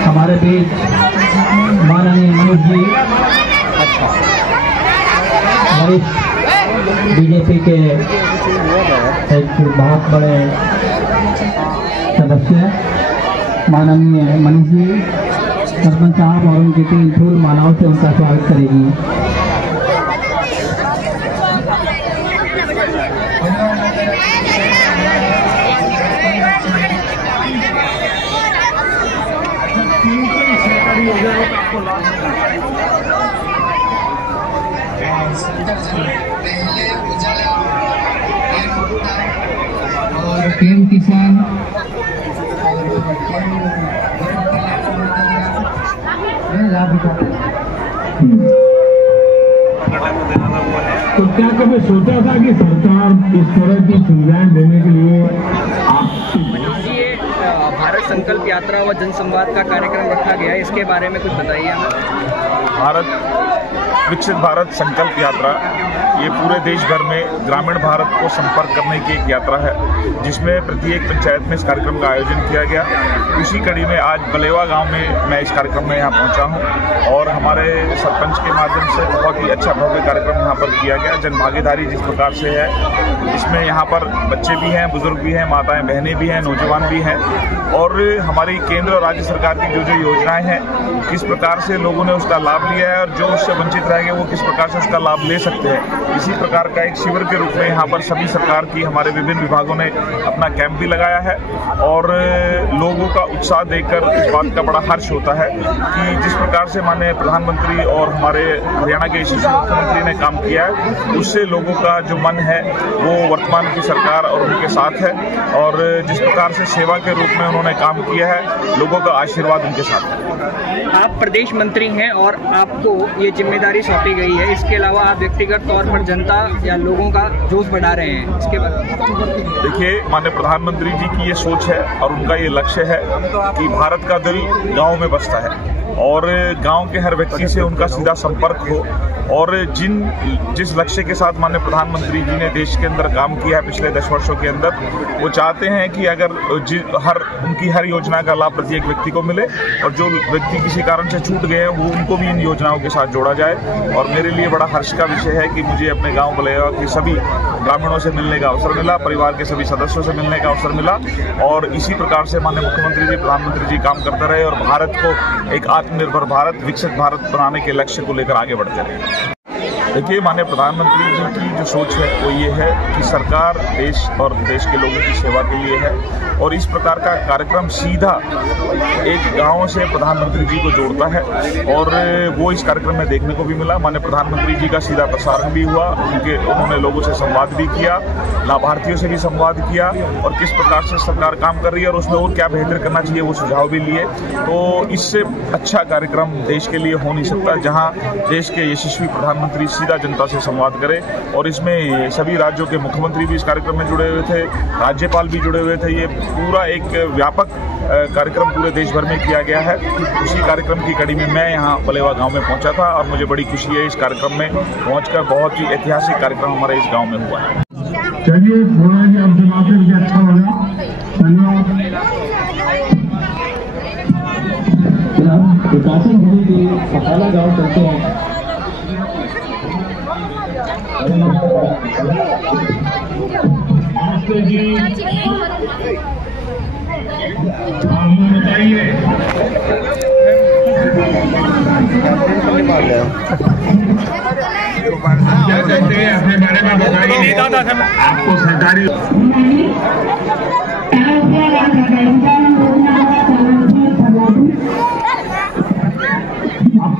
हमारे बीच माननीय मनोज जी बीजेपी के एक बहुत बड़े सदस्य माननीय मनोज जी सरपंच साहब और उनकी टीम फूल मालाओं से उनका स्वागत करेगी। और पीएम किसान तो क्या कभी सोचा था कि सरकार इस तरह की सुविधाएं देने के लिए भारत संकल्प यात्रा व जनसंवाद का कार्यक्रम रखा गया है, इसके बारे में कुछ बताइए हमें। विकसित भारत संकल्प यात्रा ये पूरे देश भर में ग्रामीण भारत को संपर्क करने की एक यात्रा है, जिसमें प्रत्येक पंचायत में इस कार्यक्रम का आयोजन किया गया। उसी कड़ी में आज बलेवा गांव में मैं इस कार्यक्रम में यहाँ पहुँचा हूँ और हमारे सरपंच के माध्यम से बहुत ही अच्छा भव्य कार्यक्रम यहाँ पर किया गया। जन भागीदारी जिस प्रकार से है, इसमें यहाँ पर बच्चे भी हैं, बुजुर्ग भी हैं, माताएं बहनें भी हैं, नौजवान भी हैं और हमारी केंद्र और राज्य सरकार की जो योजनाएं हैं, किस प्रकार से लोगों ने उसका लाभ लिया है और जो उससे वंचित रह गए वो किस प्रकार से उसका लाभ ले सकते हैं। इसी प्रकार का एक शिविर के रूप में यहाँ पर सभी सरकार की हमारे विभिन्न विभागों ने अपना कैंप भी लगाया है और लोगों का उत्साह देखकर इस बात का बड़ा हर्ष होता है कि जिस प्रकार से माननीय प्रधानमंत्री और हमारे हरियाणा के यशस्वी मुख्यमंत्री ने काम किया है, उससे लोगों का जो मन है वो वर्तमान की सरकार और उनके साथ है और जिस प्रकार से सेवा के रूप में उन्होंने काम किया है, लोगों का आशीर्वाद उनके साथ है। आप प्रदेश मंत्री हैं और आपको ये जिम्मेदारी सौंपी गई है, इसके अलावा आप व्यक्तिगत तौर पर जनता या लोगों का जोश बढ़ा रहे हैं, इसके बारे देखिए, माननीय प्रधानमंत्री जी की ये सोच है और उनका ये लक्ष्य है कि भारत का दिल गांव में बसता है और गांव के हर व्यक्ति से उनका सीधा संपर्क हो और जिस लक्ष्य के साथ माननीय प्रधानमंत्री जी ने देश के अंदर काम किया है पिछले 10 वर्षों के अंदर, वो चाहते हैं कि अगर उनकी हर योजना का लाभ प्रत्येक व्यक्ति को मिले और जो व्यक्ति किसी कारण से छूट गए हैं वो उनको भी इन योजनाओं के साथ जोड़ा जाए। और मेरे लिए बड़ा हर्ष का विषय है कि मुझे अपने गाँव बलेवा के सभी ग्रामीणों से मिलने का अवसर मिला, परिवार के सभी सदस्यों से मिलने का अवसर मिला और इसी प्रकार से माननीय मुख्यमंत्री जी, प्रधानमंत्री जी काम करते रहे और भारत को एक आत्मनिर्भर भारत, विकसित भारत बनाने के लक्ष्य को लेकर आगे बढ़ते रहे। देखिए, माननीय प्रधानमंत्री जी की जो सोच है वो ये है कि सरकार देश और देश के लोगों की सेवा के लिए है और इस प्रकार का कार्यक्रम सीधा एक गांव से प्रधानमंत्री जी को जोड़ता है और वो इस कार्यक्रम में देखने को भी मिला। माननीय प्रधानमंत्री जी का सीधा प्रसारण भी हुआ, उन्होंने लोगों से संवाद भी किया, लाभार्थियों से भी संवाद किया और किस प्रकार से सरकार काम कर रही है और उसमें और क्या बेहतर करना चाहिए वो सुझाव भी लिए। तो इससे अच्छा कार्यक्रम देश के लिए हो नहीं सकता जहाँ देश के यशस्वी प्रधानमंत्री सीधा जनता से संवाद करे और इसमें सभी राज्यों के मुख्यमंत्री भी इस कार्यक्रम में जुड़े हुए थे, राज्यपाल भी जुड़े हुए थे। ये पूरा एक व्यापक कार्यक्रम पूरे देश भर में किया गया है। उसी कार्यक्रम की कड़ी में मैं यहाँ बलेवा गांव में पहुंचा था और मुझे बड़ी खुशी है इस कार्यक्रम में पहुंचकर। बहुत ही ऐतिहासिक कार्यक्रम हमारे इस गांव में हुआ है। चलिए, थोड़ा जी आपसे बात करके अच्छा लगा, धन्यवाद। प्रकाशन भूमि के पकाला गाँव चलते हैं। नमस्ते जी, बताइए। क्या कहते हैं अपने बारे में बताइए। आपको सरकारी आप